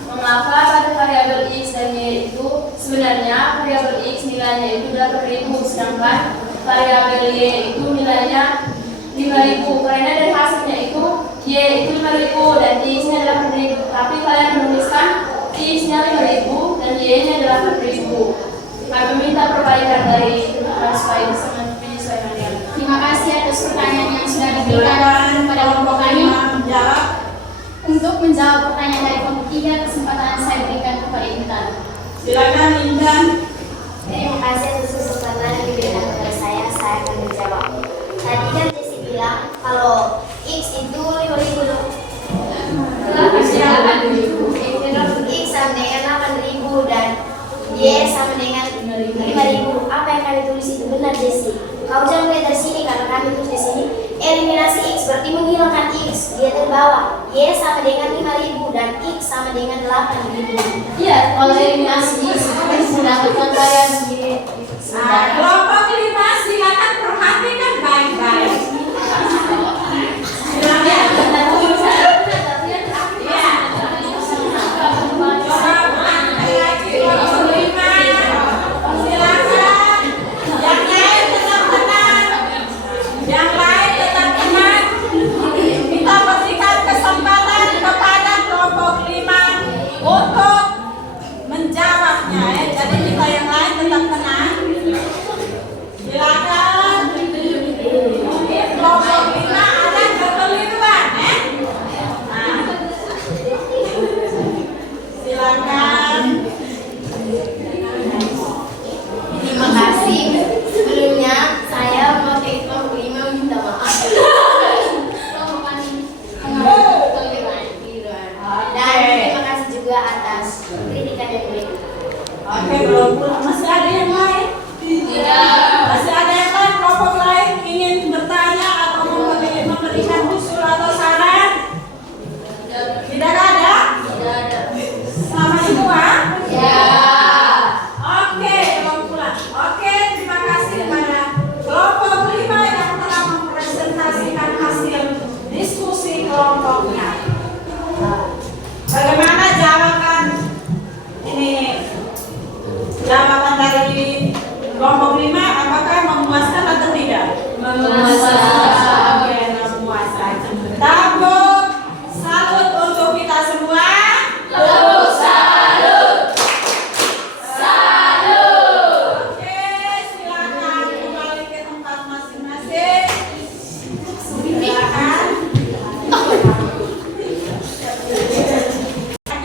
mengapa pada variabel X dan Y itu sebenarnya variabel X nilainya itu 8.000, sedangkan variabel Y itu nilainya 5.000? Karena dari hasilnya itu Y itu 5.000 dan X-nya 8.000, tapi kalian menuliskan X-nya 5.000 dan Y-nya 8.000. Kami minta perbaikan dari supaya bisa menyesuaikan dengan. Terima kasih atas pertanyaan yang sudah diberikan Silakan kepada kelompok kami. 5 menjawab. Untuk menjawab pertanyaan dari kelompok 3, kesempatan saya berikan kepada Intan. Silakan Intan. Terima kasih atas kesempatan yang diberikan kepada saya akan menjawab. Tadi kan Jessie bilang kalau X itu 5.000. X sama dengan 8.000 dan Y sama dengan 5.000. Apa yang kami tulis itu benar, Jessie? Kau jangan lihat dari sini karena kami tulis di sini eliminasi X berarti menghilangkan X. Lihat dari bawah. Y sama dengan 5.000 dan X sama dengan 8.000. Iya, kalau eliminasi mendapatkan varian Y. Kelompok 5 silakan perhatikan baik-baik. Oke, belum pulang. Masih ada yang lain? Tidak. Masih ada yang lain? Kelompok lain ingin bertanya atau memberikan usul atau saran? Tidak ada? Tidak ada. Sama semua? Ya. Oke, belum pulang. Oke, terima kasih kepada kelompok 5 yang telah mempresentasikan hasil diskusi kelompoknya. Bagaimana jawaban ini? Jawaban dari kelompok 5 apakah memuaskan atau tidak? Memuaskan. Oke, memuaskan. Tepuk salut untuk kita semua. Tepuk salut. Salut. Oke, silakan kembali ke tempat masing-masing. Silakan.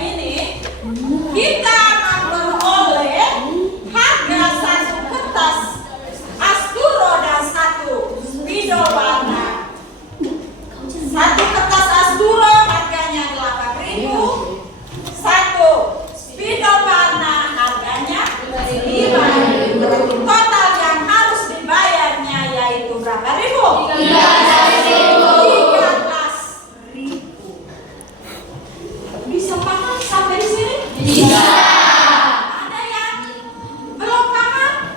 Ini kita memperoleh harga satu kertas Asturo dan satu spidol warna. Satu kertas Asturo harganya 8.000, satu spidol warna harganya 5.000. Total yang harus dibayarnya yaitu berapa ribu? 13.000. Bisa paham sampai di sini? Bisa. Ada yang belum paham?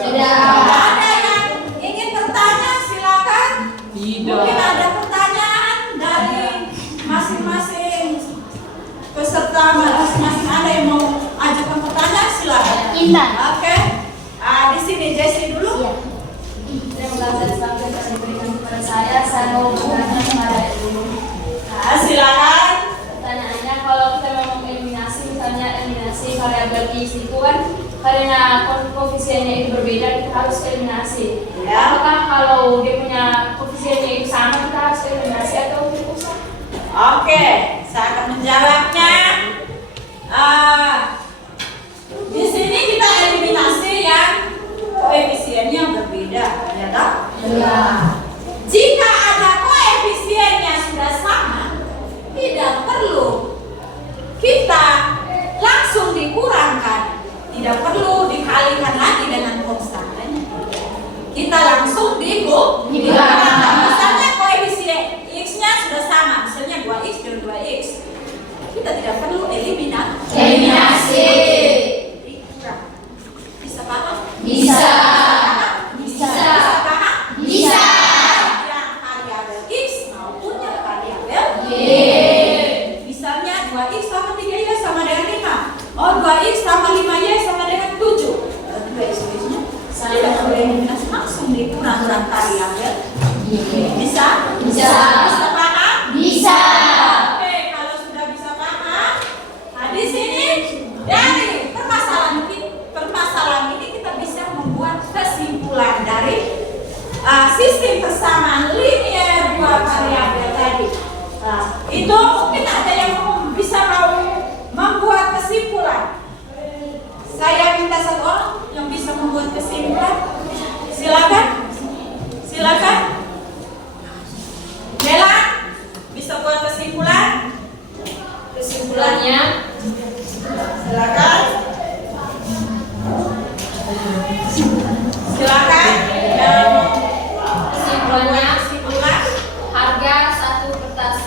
Ada yang ingin bertanya? Silakan. Mungkin ada pertanyaan dari masing-masing peserta, masing-masing ada yang mau ajukan pertanyaan, silakan. Intan. Oke. Di sini Jessie dulu. Iya. Terima kasih sampai diberikan kepada saya mau bertanya kepada Ibu. Nah, silakan. Pertanyaannya, kalau kita memang eliminasi, misalnya eliminasi variabel X itu kan karena koefisiennya itu berbeda, kita harus eliminasi. Ya. Apakah kalau dia punya koefisiennya itu sama, kita harus eliminasi atau tidak usah? Oke, saya akan menjawabnya. Di sini kita eliminasi yang koefisiennya berbeda, ya toh? Ya. Jika ada koefisiennya sudah sama, tidak perlu kita langsung dikurangkan, tidak perlu dikalikan lagi dengan konstannya. Kita langsung dikurangkan. Misalnya koefisien x-nya sudah sama, misalnya 2x dan 2x. Kita tidak perlu eliminasi. Dikurang. Bisa paham? Bisa. Bisa. Bisa paham? Bisa. Yang variabel x maupun yang variabel y. Misalnya 2x sama 3y sama dengan 5. Oh, 2x sama 5y sama dengan 7. Berarti 2x-nya tidak perlu eliminasi, langsung dikurang variabel. Bisa? Bisa. Bisa paham? Bisa. Oke, kalau sudah bisa paham, nah di sini dari permasalahan ini kita bisa membuat kesimpulan dari sistem persamaan linear dua variabel tadi. Nah, itu mungkin ada yang bisa mau membuat kesimpulan. Saya minta satu orang yang bisa membuat kesimpulan. Silakan. Silakan. Bella, bisa buat kesimpulan? Kesimpulannya, Silakan. Silakan. kesimpulannya Kesimpulan. harga satu kertas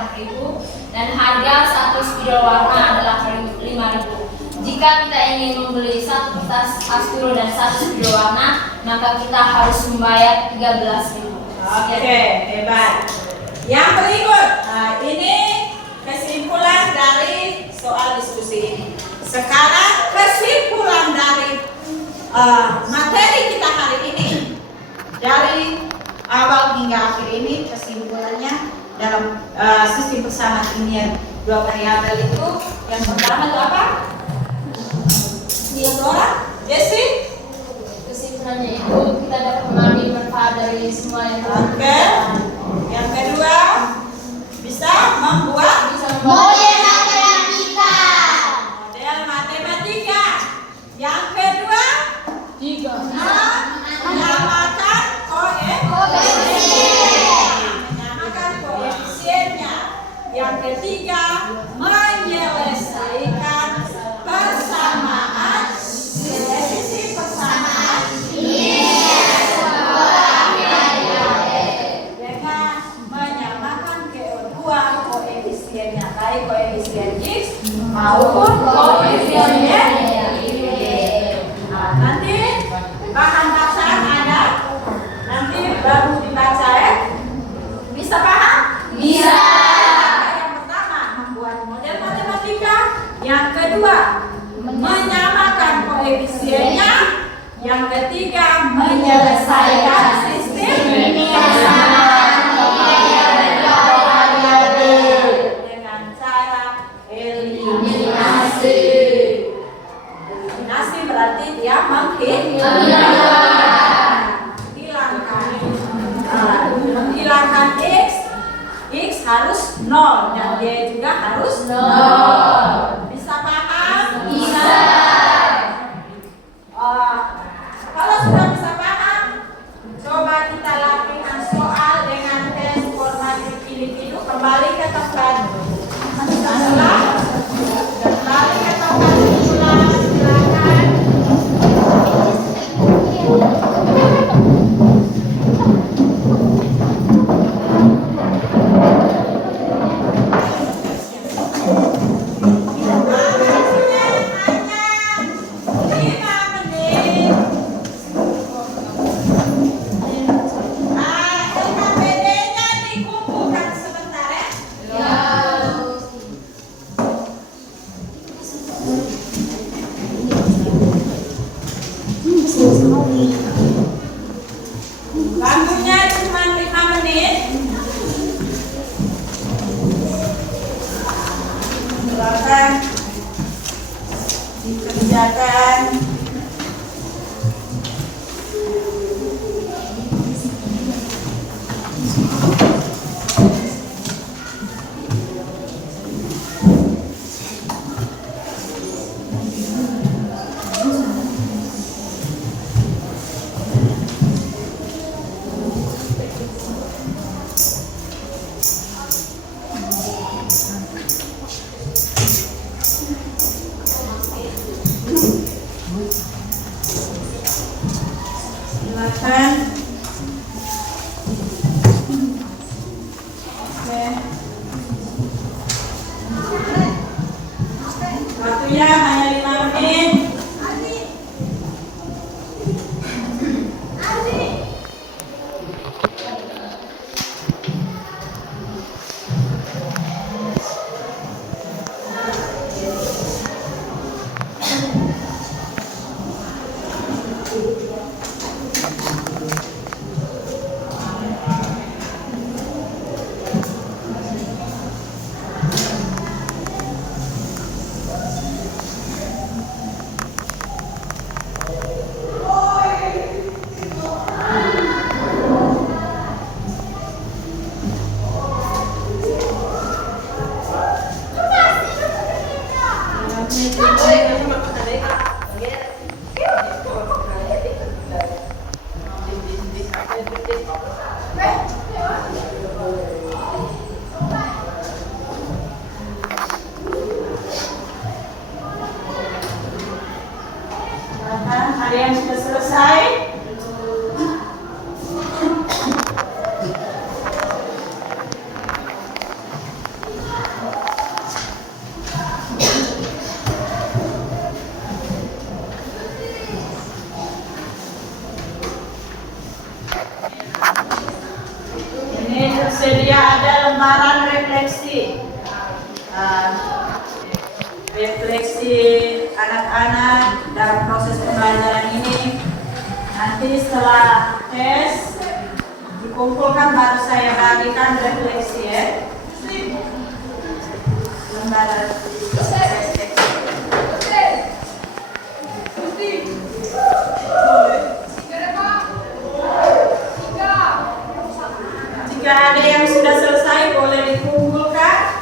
8.000 dan harga satu spidol warna adalah 5.000. Jika kita ingin membeli satu kertas aspiro dan satu spidol warna, maka kita harus membayar 13.000. Oke, hebat. Yang berikut, nah, ini kesimpulan dari soal diskusi ini. Sekarang kesimpulan dari materi kita hari ini, dari awal hingga akhir ini, kesimpulannya dalam sistem persamaan linear dua variabel itu yang pertama itu apa? Dora, Jessie? Kesimpulannya itu kita dapat mengambil manfaat dari semua yang telah Oke. Yang kedua, bisa membuat Model matematika. model matematika. Yang kedua, menyamakan koefisiennya. Yang ketiga, menyelesaikan persamaan definisi persamaan dengan menyamakan kedua koefisiennya, baik koefisien X maupun koefisien Y. Nah, nanti bahan bacaan ada, nanti baru dibaca ya. Bisa paham? Bisa. Yang pertama membuat model matematika, yang kedua menyamakan koefisiennya, yang ketiga menyelesaikan sistem persamaan dengan cara eliminasi. Eliminasi berarti dia menghilangkan X harus 0 dan Y juga harus 0. Bisa paham? Bisa. Kalau sudah bisa paham, coba kita latihan soal dengan tes formatif individu. Kembali ke tempat ulang. Kembali ke tempat ulang. Silakan. LKPD-nya dikumpulkan sebentar ya. Waktunya cuma 5 menit. Silakan dikerjakan. Silakan. Oke. Waktunya hanya 5 menit. refleksi anak-anak dalam proses pembelajaran ini. Nanti setelah tes dikumpulkan baru saya bagikan refleksi ya. Lembaran jika ada yang sudah selesai boleh dikumpulkan.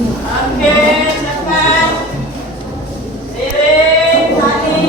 Oke, cepat. Piring, tadi.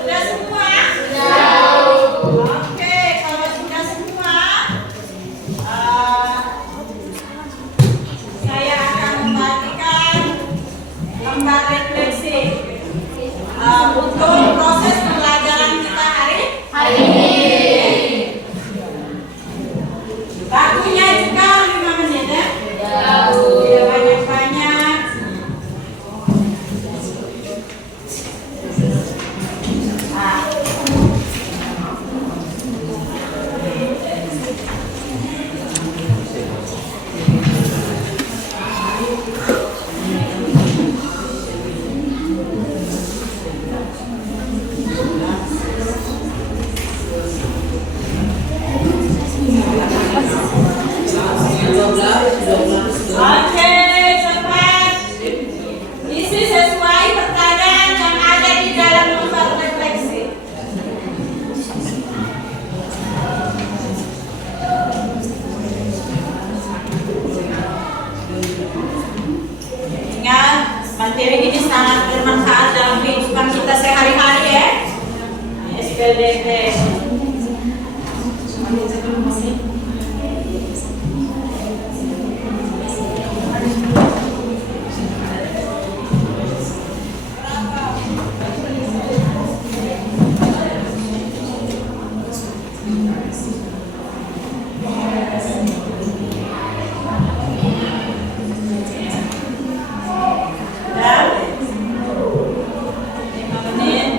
Sudah semua? Oke, kalau sudah semua, saya akan membagikan lembar refleksi untuk proses pembelajaran kita hari ini. Waktunya juga 5 menit ya. Tidak banyak-banyak. Oke, cepat. Isi sesuai pertanyaan yang ada di dalam lembar refleksi. Ingat, materi ini sangat bermanfaat dalam kehidupan kita sehari-hari ya. SPDT. Dan 5 menit.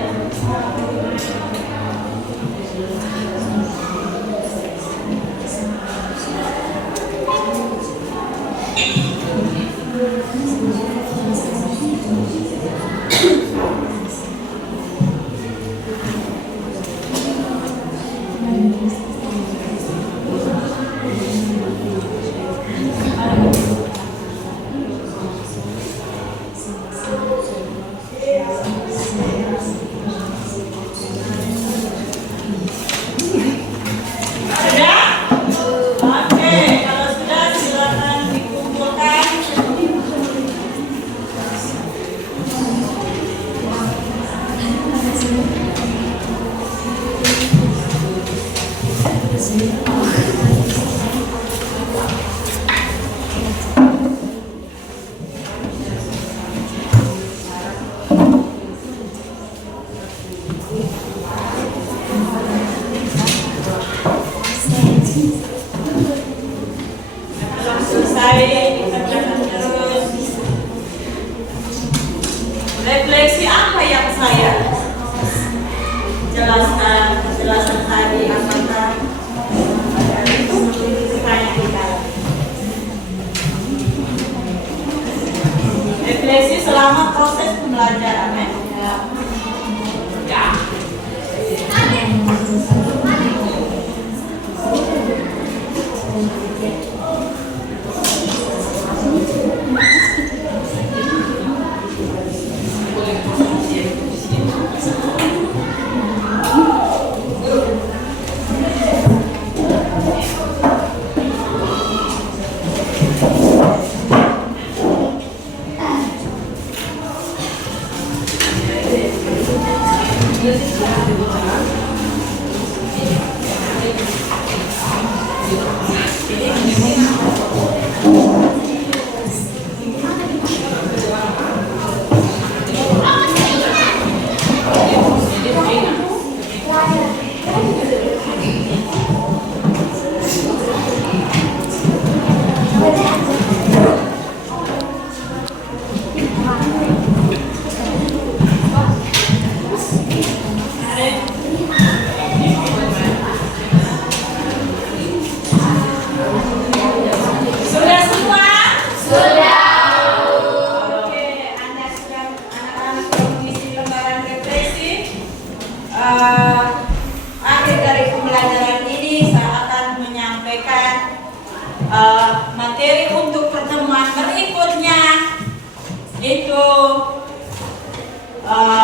Sudah? Oke, kalau sudah silakan dikumpulkan. Setelah selesai, dikerjakan terus. Refleksi apa yang saya jelaskan? Penjelasan tadi apakah itu ditanya di dalam. Refleksi selama proses pembelajaran ya.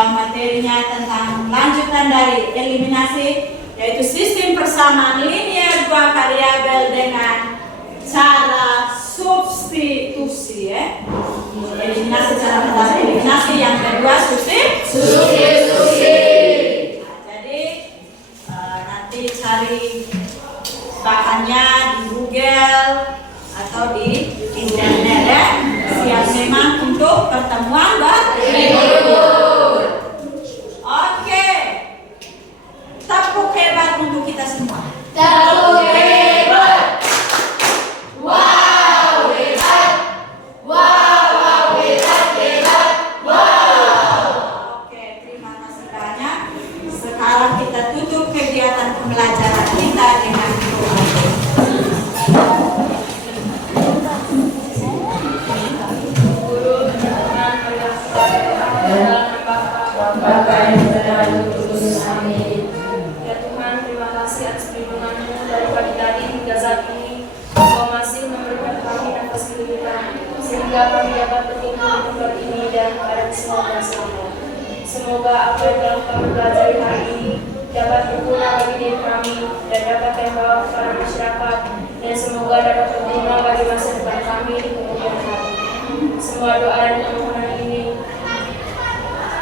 materinya tentang lanjutan dari eliminasi, yaitu sistem persamaan linear dua variabel dengan cara substitusi ya. Eliminasi cara pertama, eliminasi yang kedua substitusi. Nah, jadi nanti cari bahannya di Google atau di internet ya. Siap memang untuk pertemuan berikut. Oke. Tepuk hebat untuk kita semua. Tepuk hebat. Wow, hebat. Wow, hebat. Wow. Oke, terima kasih banyak. Sekarang kita tutup kegiatan pembelajaran kita dengan doa. Bapa yang berada di kudus, amin. Ya Tuhan, terima kasih atas perlindungan-Mu dari pagi tadi hingga saat ini. Engkau masih memberikan kami nafas kehidupan, sehingga kami dapat berkumpul di tempat ini dan pada keselamatan selamat. Semoga apa yang telah kami pelajari hari ini dapat berguna bagi diri kami dan dapat membawa kepada masyarakat, dan semoga dapat berguna bagi masa depan kami di kemudian hari. Semua doa dan permohonan ini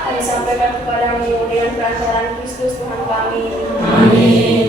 kami sampaikan kepada-Mu dengan perantaraan Kristus Tuhan kami. Amin.